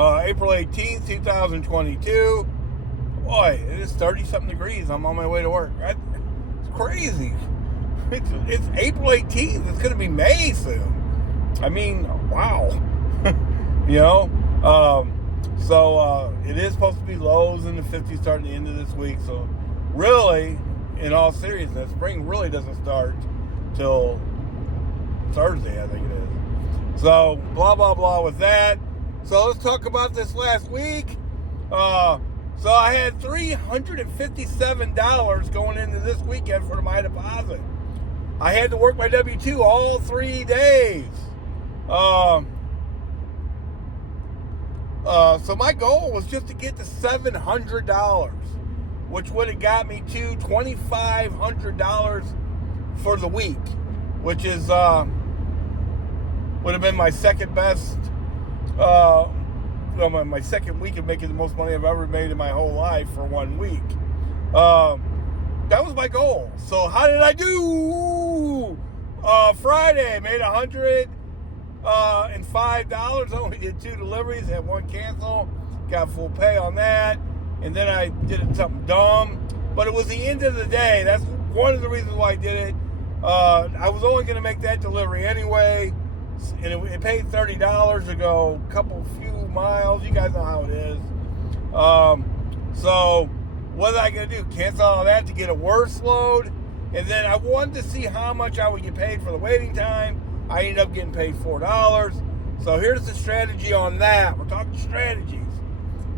April 18th, 2022. Boy, it is 30-something degrees. I'm on my way to work. It's crazy. It's April 18th. It's going to be May soon. I mean, wow. So it is supposed to be lows in the 50s starting the end of this week. So really, in all seriousness, spring really doesn't start till Thursday, I think it is. So blah, blah, blah with that. So let's talk about this last week. So I had $357 going into this weekend for my deposit. I had to work my W-2 all 3 days. So my goal was just to get to $700, which would have got me to $2,500 for the week, which is would have been my second best. My second week of making the most money I've ever made in my whole life for 1 week. That was my goal. So how did I do? Friday, I made $105. Only did 2 deliveries, had 1 cancel, got full pay on that, and then I did something dumb. But it was the end of the day. That's one of the reasons why I did it. I was only going to make that delivery anyway, and it paid $30 to go a few miles. You guys know how it is. So what was I going to do? Cancel all that to get a worse load? And then I wanted to see how much I would get paid for the waiting time. I ended up getting paid $4. So here's the strategy on that. We're talking strategies.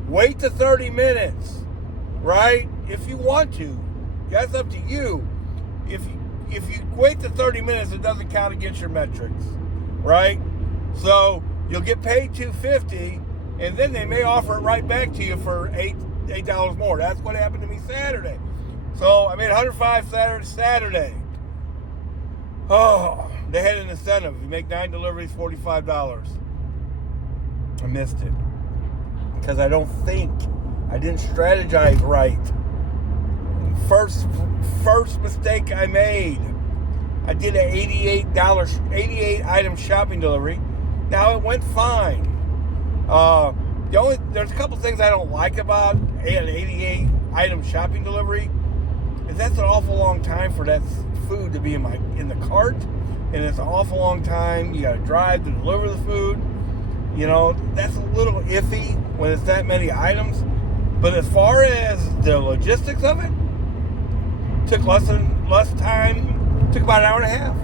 Wait to 30 minutes, right? If you want to. That's up to you. If you wait to 30 minutes, it doesn't count against your metrics, right? So you'll get paid $250, and then they may offer it right back to you for $8 more. That's what happened to me Saturday. So I made $105 Saturday. Oh, they had an incentive. You make 9 deliveries, $45. I missed it because I didn't strategize right. First mistake I made. I did an $88 item shopping delivery. Now it went fine. There's a couple things I don't like about an 88 item shopping delivery. Is that's an awful long time for that food to be in the cart, and it's an awful long time. You got to drive to deliver the food. That's a little iffy when it's that many items. But as far as the logistics of it, took less time. Took about an hour and a half.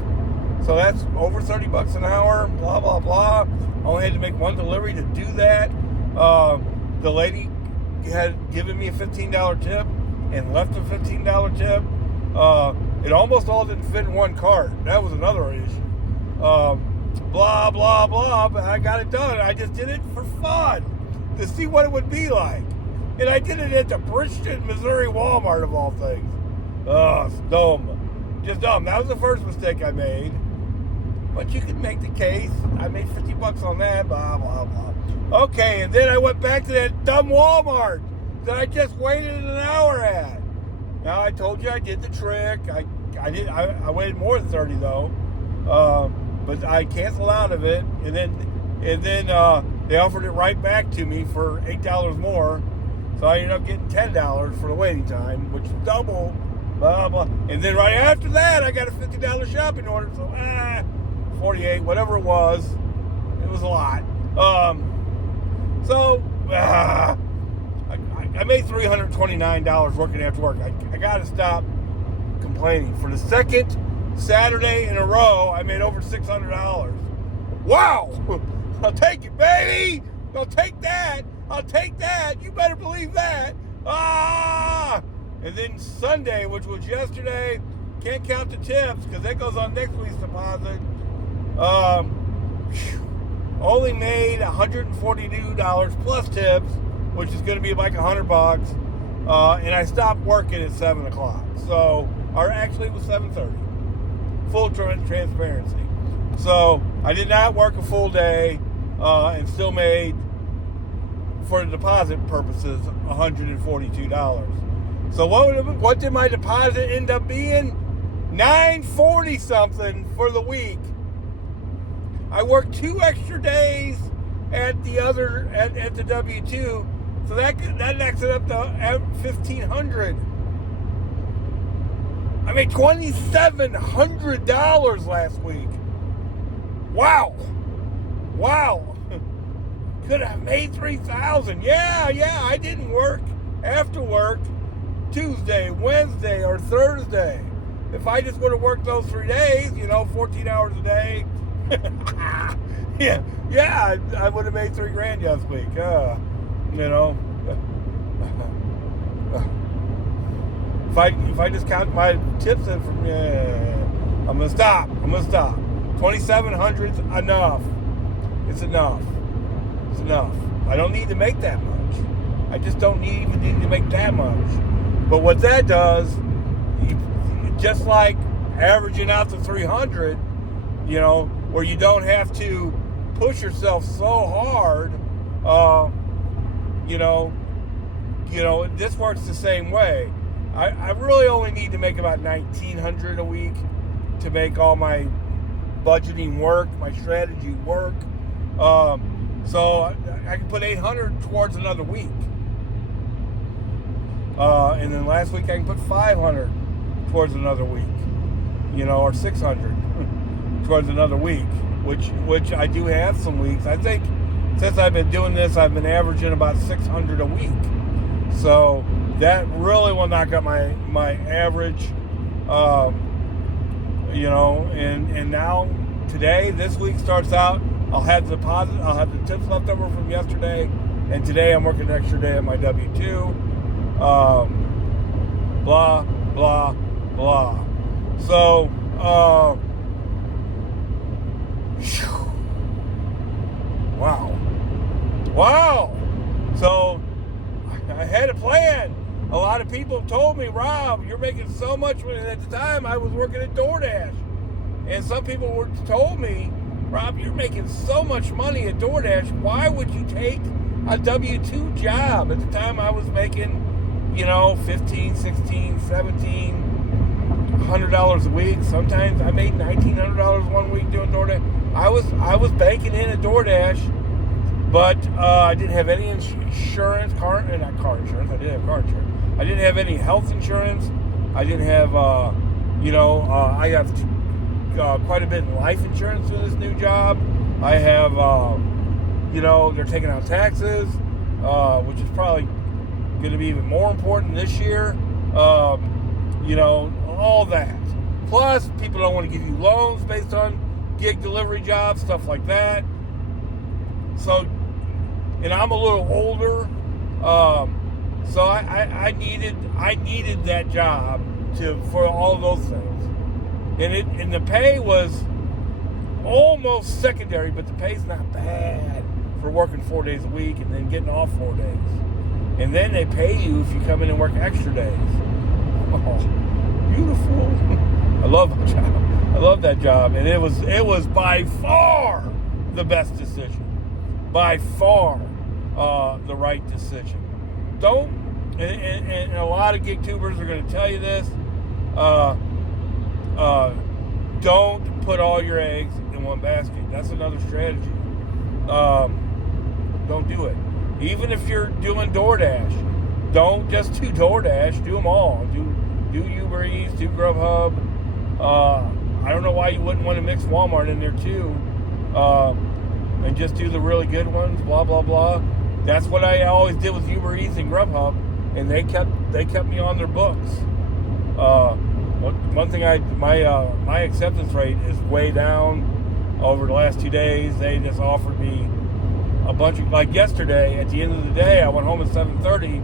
So that's over $30 an hour. Blah blah blah. I only had to make 1 delivery to do that. The lady had given me a $15 tip and left a $15 tip. It almost all didn't fit in 1 cart. That was another issue. Blah, blah, blah, but I got it done. I just did it for fun, to see what it would be like. And I did it at the Bridgeton, Missouri Walmart, of all things. It's dumb. Just dumb. That was the first mistake I made. But you can make the case. I made $50 on that, blah, blah, blah. Okay, and then I went back to that dumb Walmart that I just waited an hour at. Now, I told you I did the trick. I waited more than 30 though. But I canceled out of it, and then they offered it right back to me for $8 more. So I ended up getting $10 for the waiting time, which is double. Blah blah. And then right after that, I got a $50 shopping order. So 48, whatever it was a lot. I made $329 working after work. I got to stop complaining. For the second Saturday in a row, I made over $600. Wow! I'll take it, baby! I'll take that! You better believe that! And then Sunday, which was yesterday, can't count the tips because that goes on next week's deposit. Only made $142 plus tips, which is going to be like $100. And I stopped working at 7 o'clock. Or actually it was 7:30. Full transparency. So I did not work a full day and still made, for the deposit purposes, $142. So what did my deposit end up being? $940 something for the week. I worked 2 extra days at the W-2. So that knocks it up to $1,500. I made $2,700 last week. Wow. Could have made $3,000. Yeah, I didn't work after work Tuesday, Wednesday, or Thursday. If I just would have worked those 3 days, 14 hours a day, yeah, I would have made $3,000 last week. If I just count my tips in from, I'm gonna stop. 2,700's enough. It's enough. I don't need to make that much. I just don't even need to make that much. But what that does, just like averaging out to 300, where you don't have to push yourself so hard, this works the same way. I really only need to make about 1,900 a week to make all my budgeting work, my strategy work. So I can put 800 towards another week. And then last week I can put 500 towards another week, or 600 towards another week, which I do have some weeks. I think since I've been doing this, I've been averaging about 600 a week. So that really will knock up my average, and now today, this week starts out, I'll have the tips left over from yesterday, and today I'm working an extra day at my W-2, blah, blah, blah. So, wow. So, I had a plan. A lot of people told me, Rob, you're making so much money. At the time, I was working at DoorDash. And some people told me, Rob, you're making so much money at DoorDash. Why would you take a W-2 job? At the time, I was making, $15, $16, $17, $100 a week. Sometimes I made $1,900 one week doing DoorDash. I was banking in at DoorDash, but I didn't have any insurance, not car insurance. I did have car insurance. I didn't have any health insurance. I didn't have, I have quite a bit in life insurance for this new job. I have, they're taking out taxes, which is probably going to be even more important this year. All that. Plus, people don't want to give you loans based on gig delivery jobs, stuff like that. So, and I'm a little older, so I needed that job for all of those things. And the pay was almost secondary, but the pay's not bad for working 4 days a week and then getting off 4 days. And then they pay you if you come in and work extra days. Oh, beautiful. I love that job. I love that job. And it was by far the best decision. By far the right decision. And a lot of gig tubers are going to tell you this. Don't put all your eggs in one basket. That's another strategy. Don't do it. Even if you're doing DoorDash, don't just do DoorDash. Do them all. Do Uber Eats, do Grubhub. I don't know why you wouldn't want to mix Walmart in there too, and just do the really good ones. Blah blah blah. That's what I always did with Uber Eats and Grubhub, and they kept me on their books. One thing my acceptance rate is way down over the last 2 days. They just offered me a bunch of, like yesterday, at the end of the day, I went home at 7:30,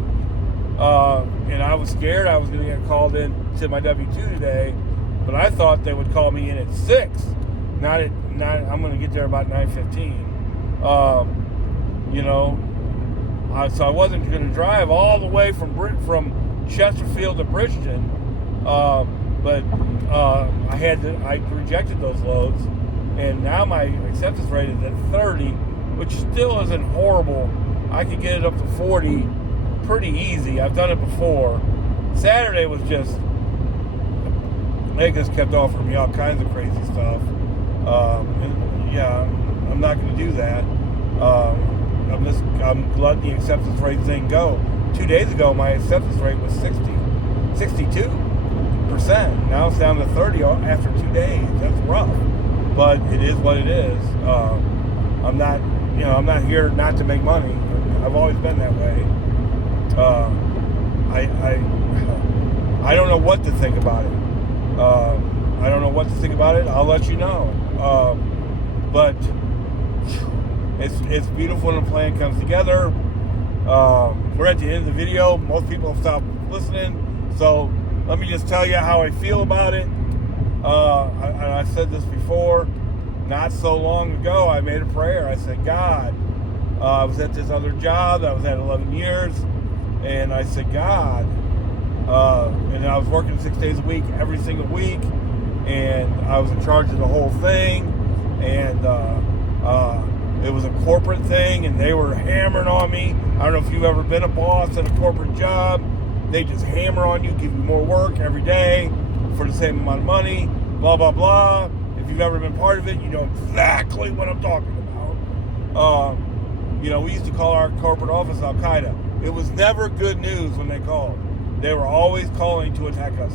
and I was scared I was going to get called in to my W-2 today, but I thought they would call me in at 6, not at 9. I'm going to get there about 9:15. So I wasn't going to drive all the way from Chesterfield to Bridgeton, but I rejected those loads, and now my acceptance rate is at 30, which still isn't horrible. I could get it up to 40 pretty easy. I've done it before. Saturday was just, they just kept offering me all kinds of crazy stuff. I'm not going to do that. I'm letting the acceptance rate thing go. 2 days ago, my acceptance rate was 62%. Now it's down to 30 after 2 days. That's rough, but it is what it is. I'm not here not to make money. I've always been that way. I don't know what to think about it. I don't know what to think about it. I'll let you know. But it's beautiful when a plan comes together. We're at the end of the video. Most people have stopped listening. So let me just tell you how I feel about it. I said this before. Not so long ago, I made a prayer. I said, God, I was at this other job that I was at 11 years. And I said, God, and I was working 6 days a week, every single week. And I was in charge of the whole thing. And it was a corporate thing, and they were hammering on me. I don't know if you've ever been a boss at a corporate job. They just hammer on you, give you more work every day for the same amount of money, blah, blah, blah. If you've ever been part of it, you know exactly what I'm talking about. We used to call our corporate office Al-Qaeda. It was never good news when they called. They were always calling to attack us.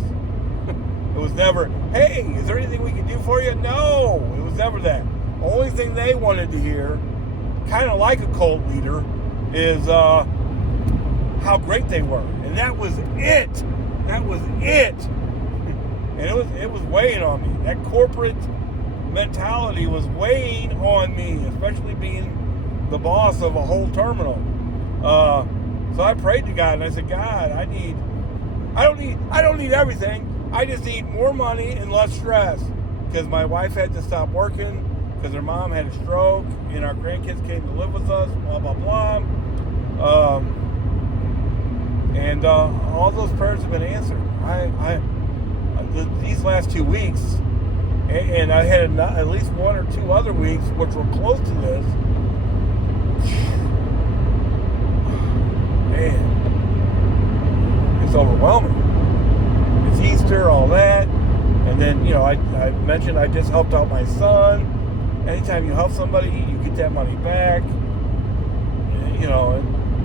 It was never, hey, is there anything we can do for you? No, it was never that. Only thing they wanted to hear, kind of like a cult leader, is how great they were. And that was it. That was it. And it was weighing on me. That corporate mentality was weighing on me, especially being the boss of a whole terminal. So I prayed to God and I said, God, I don't need everything. I just need more money and less stress. Because my wife had to stop working because her mom had a stroke and our grandkids came to live with us, blah, blah, blah. And all those prayers have been answered. These last 2 weeks, and I had at least 1 or 2 other weeks which were close to this. Man, it's overwhelming. It's Easter, all that. And then, I mentioned I just helped out my son. Anytime you help somebody, you get that money back.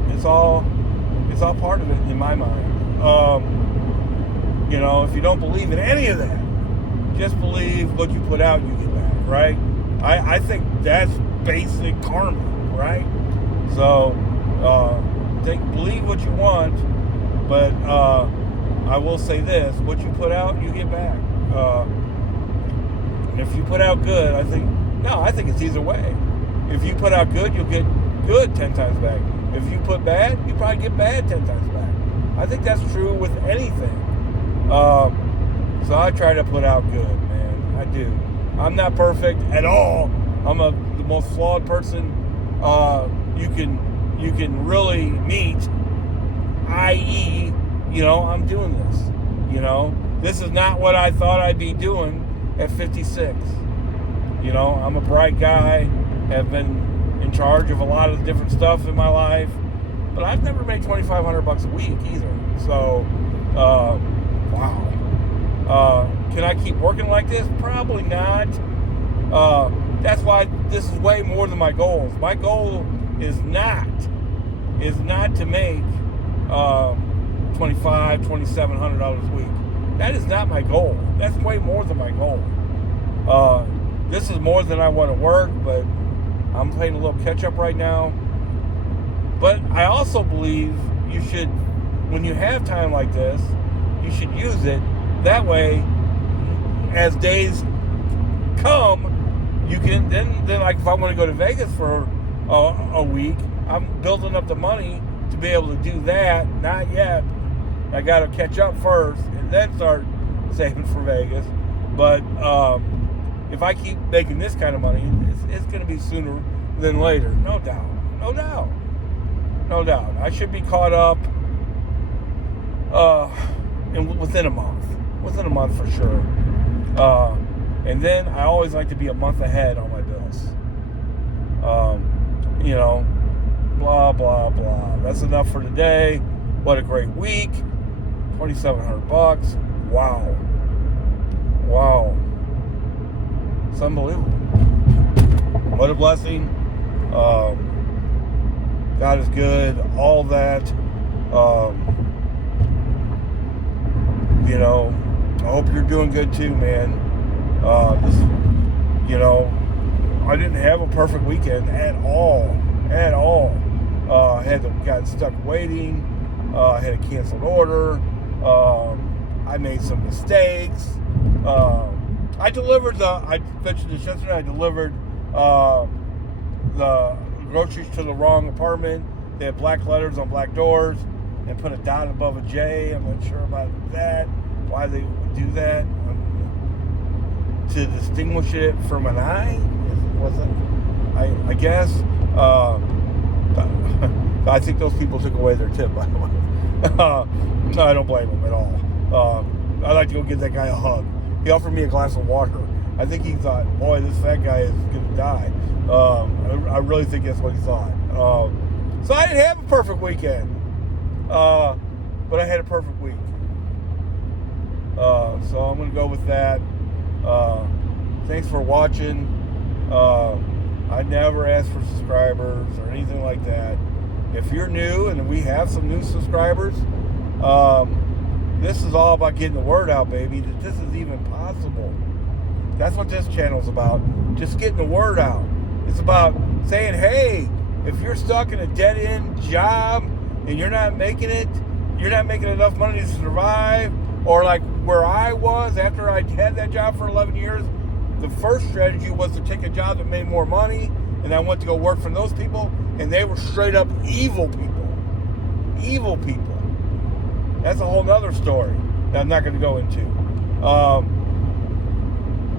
It's all part of it in my mind. If you don't believe in any of that, just believe what you put out, you get back, right? I think that's basic karma, right? So, believe what you want, but I will say this, what you put out, you get back. And if you put out good, I think it's either way. If you put out good, you'll get good 10 times back. If you put bad, you probably get bad 10 times back. I think that's true with anything. So I try to put out good, man. I do. I'm not perfect at all. I'm the most flawed person you can really meet. I.e., I'm doing this. This is not what I thought I'd be doing at 56. I'm a bright guy, have been in charge of a lot of different stuff in my life, but I've never made $2,500 a week either. So, wow. Can I keep working like this? Probably not. That's why this is way more than my goals. My goal is not to make $2,500, $2,700 a week. That is not my goal. That's way more than my goal. This is more than I want to work, but I'm playing a little catch up right now. But I also believe you should, when you have time like this, you should use it. That way, as days come, you can then like if I want to go to Vegas for a week, I'm building up the money to be able to do that. Not yet. I got to catch up first and then start saving for Vegas. But if I keep making this kind of money, it's going to be sooner than later. No doubt. I should be caught up within a month. Within a month for sure. And then I always like to be a month ahead on my bills. Blah, blah, blah. That's enough for today. What a great week. $2,700. Wow. It's unbelievable. What a blessing. God is good, all that. You know, I hope you're doing good too, man. You know, I didn't have a perfect weekend at all. Got stuck waiting. Had a canceled order. I made some mistakes. I mentioned this yesterday. I delivered the groceries to the wrong apartment. They had black letters on black doors and put a dot above a J. I'm not sure about that. Why they would do that? To distinguish it from an I? Was it? I guess. I think those people took away their tip, by the way. No, I don't blame them at all. I'd like to go give that guy a hug. He offered me a glass of water. I think he thought, boy, this fat guy is going to die. I really think that's what he thought. So I didn't have a perfect weekend. But I had a perfect week. So I'm going to go with that. Thanks for watching. I never ask for subscribers or anything like that. If you're new, and we have some new subscribers, this is all about getting the word out, baby, that this is even possible. That's what this channel is about. Just getting the word out. It's about saying, hey, if you're stuck in a dead-end job and you're not making it, you're not making enough money to survive, or like where I was after I had that job for 11 years, the first strategy was to take a job that made more money, and I went to go work for those people, and they were straight up evil people. Evil people. That's a whole nother story that I'm not going to go into.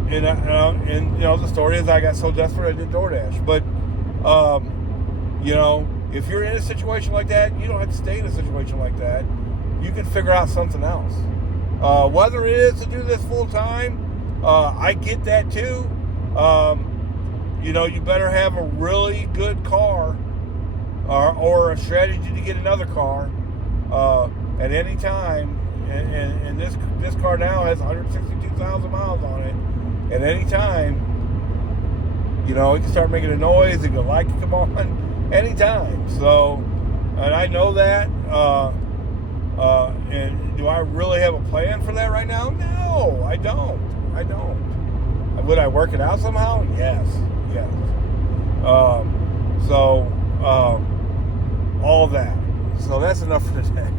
And you know, the story is I got so desperate I did DoorDash. But, you know, if you're in a situation like that, you don't have to stay in a situation like that. You can figure out something else. Whether it is to do this full time, I get that too. You know, you better have a really good car or a strategy to get another car at any time. And this car now has 162,000 miles on it. At any time, you know, it can start making a noise. It can light come on anytime. So, and I know that. And do I really have a plan for that right now? No, I don't. Would I work it out somehow? Yes. All that. So that's enough for today.